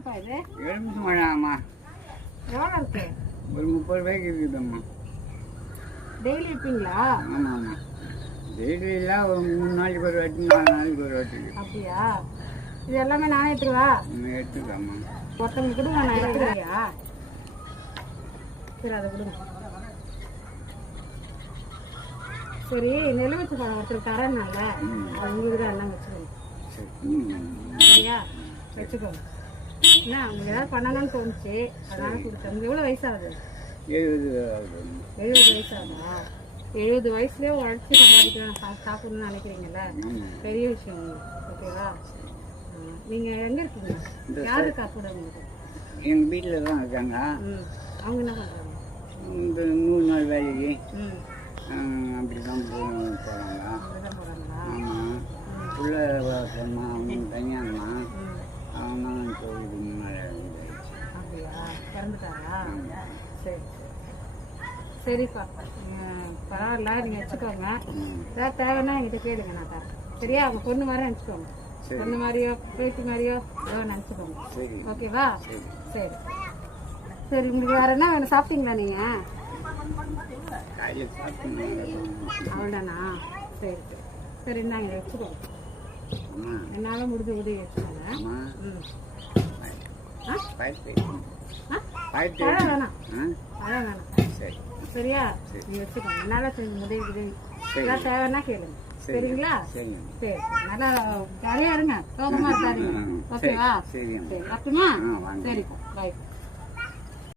எலுமிச்சை பழம்மா எவ்வளோ இருக்கு? ஒரு 30 ரூபாய்க்கு இருக்குதும்மா. டெய்லி விற்பீங்களா? ஆமாம் ஆமாம், டெய்லி இல்லை, ஒரு 3 நாளைக்கு ஒரு வாட்டி 4 நாளைக்கு ஒரு வாட்டி. அப்படியா? இது எல்லாமே நானே எடுத்துருவா? எடுத்துக்கலாம்மா. ஒருத்தவங்க கொடுங்க, நான் எடுத்துக்கிறியா? சரி, அதை கொடுங்க. சரி, எலுமிச்சை பழம் ஒருத்தர் தரேன்னால அது உங்களுக்கு தான் எல்லாம் வச்சுக்கோங்க. சரியா? வச்சுக்கோங்க. என்ன உங்களுக்கு ஏதாவது பண்ணணும்னு தோணுச்சு, அதனால கொடுத்தேன். உங்களுக்கு எவ்வளோ வயசாகுது? 70 வயசாகுதா? 70 வயசுலேயே உழைச்சி சம்பாதிக்கணும், சாப்பிடணும்னு நினைக்கிறீங்கல்ல, பெரிய விஷயம். ஓகேவா? நீங்கள் எங்கே இருக்கீங்க? யார் இருக்கா கூட உங்களுக்கு? எங்கள் வீட்டில் தான் இருக்காங்க. அவங்க என்ன பண்ணுறாங்க? இந்த 100 நாள் வேலைக்கு அப்படி தான் போகிறாங்க. ஆமாம், புள்ள பொண்ணா அவங்க தனியாங்கம்மா, அவன் தான் கோவிலுக்கு முன்னாடி. அப்படியா? இறந்துட்டாரா? சரி சரிப்பா, பரவாயில்ல, நீங்கள் வச்சுக்கோங்க. ஏதாவது தேவைன்னா என்கிட்ட கேளுங்க, நான் தரேன். சரியா? அவங்க பொண்ணு மாதிரி நினச்சிக்கோங்க, பொண்ணு மாதிரியோ பேட்டி மாதிரியோ ஏதோ நினச்சிக்கோங்க. ஓகேவா? சரி சரி, உங்களுக்கு வேறு என்ன வேணும்? சாப்பிட்டீங்களா நீங்கள்? அவ்வளோதானா? சரி சரி சரி, இந்தாங்க, இதை வச்சுக்கோங்க. என்னால் முடிஞ்ச உதவி வச்சுக்கோங்க. பழம் வேணாம், பழம் வேணாம். சரியா? நீங்கள் வச்சுக்கோங்க. என்னால் செஞ்சு உதவி ஏதாவது தேவைன்னா கேளுங்க. சரிங்களா? சரி, நல்லா ஜாலியாக இருங்க, சோகமாக இருக்காதீங்க. ஓகேவா? சரி, அப்பமா? சரிப்பா, பாய்.